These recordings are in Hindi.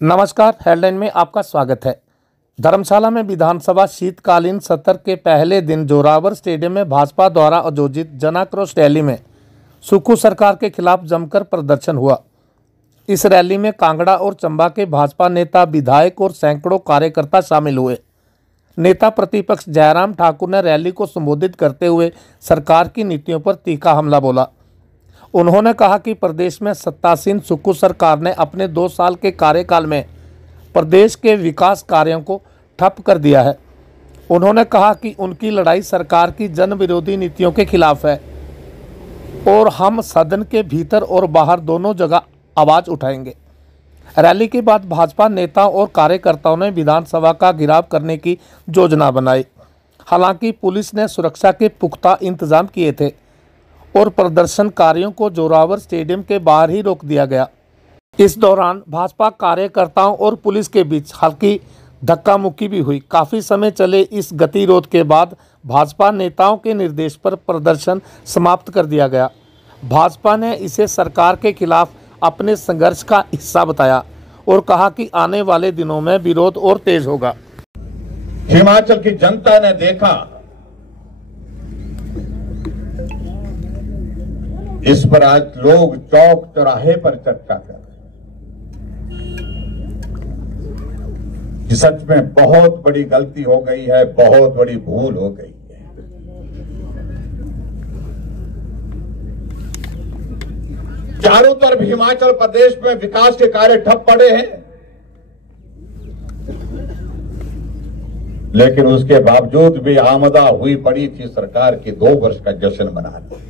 नमस्कार, हेडलाइन में आपका स्वागत है। धर्मशाला में विधानसभा शीतकालीन सत्र के पहले दिन जोरावर स्टेडियम में भाजपा द्वारा आयोजित जनाक्रोश रैली में सुक्खू सरकार के खिलाफ जमकर प्रदर्शन हुआ। इस रैली में कांगड़ा और चंबा के भाजपा नेता, विधायक और सैकड़ों कार्यकर्ता शामिल हुए। नेता प्रतिपक्ष जयराम ठाकुर ने रैली को संबोधित करते हुए सरकार की नीतियों पर तीखा हमला बोला। उन्होंने कहा कि प्रदेश में सत्तासीन सुक्खू सरकार ने अपने 2 साल के कार्यकाल में प्रदेश के विकास कार्यों को ठप कर दिया है। उन्होंने कहा कि उनकी लड़ाई सरकार की जन विरोधी नीतियों के खिलाफ है और हम सदन के भीतर और बाहर दोनों जगह आवाज़ उठाएंगे। रैली के बाद भाजपा नेताओं और कार्यकर्ताओं ने विधानसभा का घेराव करने की योजना बनाई। हालांकि पुलिस ने सुरक्षा के पुख्ता इंतजाम किए थे और प्रदर्शनकारियों को जोरावर स्टेडियम के बाहर ही रोक दिया गया। इस दौरान भाजपा कार्यकर्ताओं और पुलिस के बीच हल्की धक्का मुक्की भी हुई। काफ़ी समय चले इस गतिरोध के बाद भाजपा नेताओं के निर्देश पर प्रदर्शन समाप्त कर दिया गया। भाजपा ने इसे सरकार के खिलाफ अपने संघर्ष का हिस्सा बताया और कहा कि आने वाले दिनों में विरोध और तेज होगा। हिमाचल की जनता ने देखा, इस पर आज लोग चौक चौराहे पर चर्चा कर रहे हैं कि सच में बहुत बड़ी गलती हो गई है, बहुत बड़ी भूल हो गई है। चारों तरफ हिमाचल प्रदेश में विकास के कार्य ठप पड़े हैं, लेकिन उसके बावजूद भी आमदा हुई पड़ी थी सरकार की 2 वर्ष का जश्न मनाने।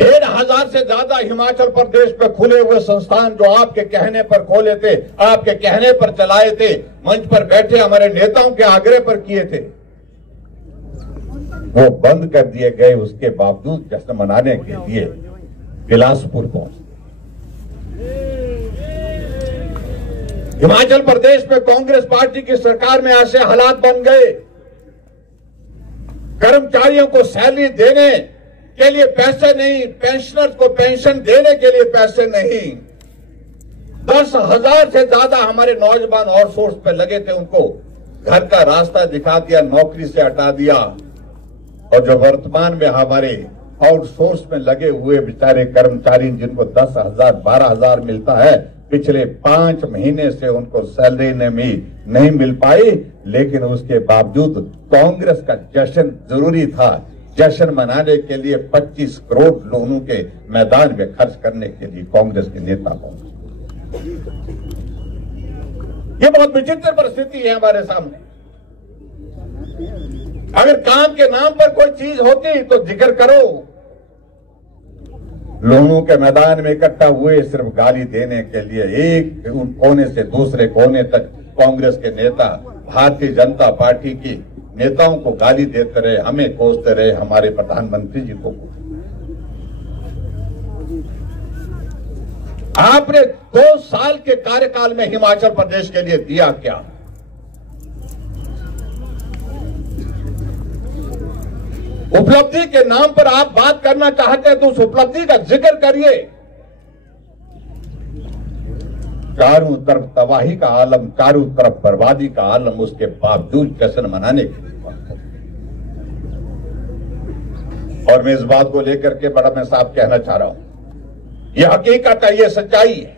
1,500 से ज्यादा हिमाचल प्रदेश में खुले हुए संस्थान जो आपके कहने पर खोले थे, आपके कहने पर चलाए थे, मंच पर बैठे हमारे नेताओं के आग्रह पर किए थे, वो बंद कर दिए गए। उसके बावजूद जश्न मनाने के लिए बिलासपुर पहुंचे। हिमाचल प्रदेश में कांग्रेस पार्टी की सरकार में ऐसे हालात बन गए, कर्मचारियों को सैलरी देने के लिए पैसे नहीं, पेंशनर्स को पेंशन देने के लिए पैसे नहीं। 10,000 से ज्यादा हमारे नौजवान आउटसोर्स पे लगे थे, उनको घर का रास्ता दिखा दिया, नौकरी से हटा दिया। और जो वर्तमान में हमारे आउटसोर्स में लगे हुए बेचारे कर्मचारी, जिनको 10,000 12,000 मिलता है, पिछले 5 महीने से उनको सैलरी नहीं मिल पाई। लेकिन उसके बावजूद कांग्रेस का जश्न जरूरी था। जश्न मनाने के लिए 25 करोड़ लोगों के मैदान में खर्च करने के लिए कांग्रेस के नेता पहुंचे। ये बहुत विचित्र परिस्थिति है हमारे सामने। अगर काम के नाम पर कोई चीज होती तो जिक्र करो। लोगों के मैदान में इकट्ठा हुए सिर्फ गाली देने के लिए। एक कोने से दूसरे कोने तक कांग्रेस के नेता भारतीय जनता पार्टी की नेताओं को गाली देते रहे, हमें कोसते रहे, हमारे प्रधानमंत्री जी को। आपने 2 साल के कार्यकाल में हिमाचल प्रदेश के लिए दिया क्या? उपलब्धि के नाम पर आप बात करना चाहते हैं तो उस उपलब्धि का जिक्र करिए। चारों तरफ तबाही का आलम, चारों तरफ बर्बादी का आलम, उसके बावजूद जश्न मनाने के लिए। और मैं इस बात को लेकर के बड़ा मैं साफ कहना चाह रहा हूं, यह हकीकत है, यह सच्चाई है।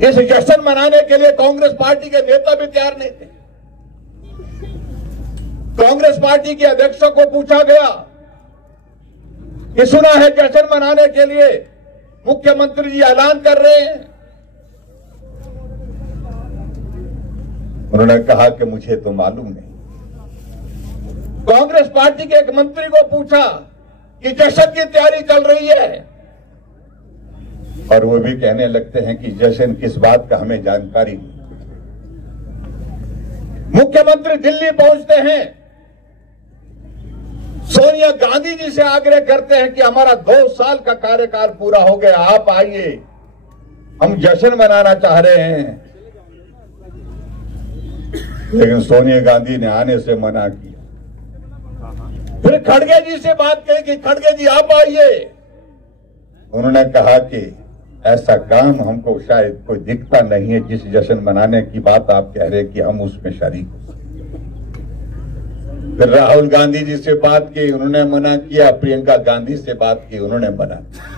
इस जश्न मनाने के लिए कांग्रेस पार्टी के नेता भी तैयार नहीं थे। कांग्रेस पार्टी के अध्यक्षों को पूछा गया कि सुना है जश्न मनाने के लिए मुख्यमंत्री जी ऐलान कर रहे हैं। उन्होंने कहा कि मुझे तो मालूम नहीं। कांग्रेस पार्टी के एक मंत्री को पूछा कि जश्न की तैयारी चल रही है, और वो भी कहने लगते हैं कि जश्न किस बात का हमें जानकारी नहीं। मुख्यमंत्री दिल्ली पहुंचते हैं, सोनिया गांधी जी से आग्रह करते हैं कि हमारा 2 साल का कार्यकाल पूरा हो गया, आप आइए, हम जश्न मनाना चाह रहे हैं। लेकिन सोनिया गांधी ने आने से मना किया। फिर फिर खड़गे जी से बात कही कि खड़गे जी आप आइए। उन्होंने कहा कि ऐसा काम हमको शायद कोई दिखता नहीं है, जिस जश्न मनाने की बात आप कह रहे कि हम उसमें शरीक हो। फिर राहुल गांधी जी से बात की, उन्होंने मना किया। प्रियंका गांधी से बात की, उन्होंने मना किया।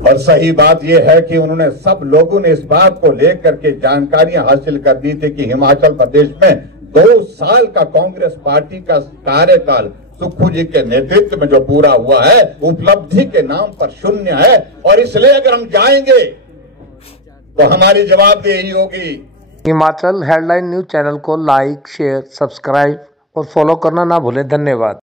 और सही बात यह है कि उन्होंने सब लोगों ने इस बात को लेकर के जानकारियां हासिल कर दी थी कि हिमाचल प्रदेश में 2 साल का कांग्रेस पार्टी का कार्यकाल सुक्खू जी के नेतृत्व में जो पूरा हुआ है, उपलब्धि के नाम पर शून्य है। और इसलिए अगर हम जाएंगे तो हमारी जवाबदेही होगी। हिमाचल हेडलाइन न्यूज चैनल को लाइक, शेयर, सब्सक्राइब और फॉलो करना ना भूलें। धन्यवाद।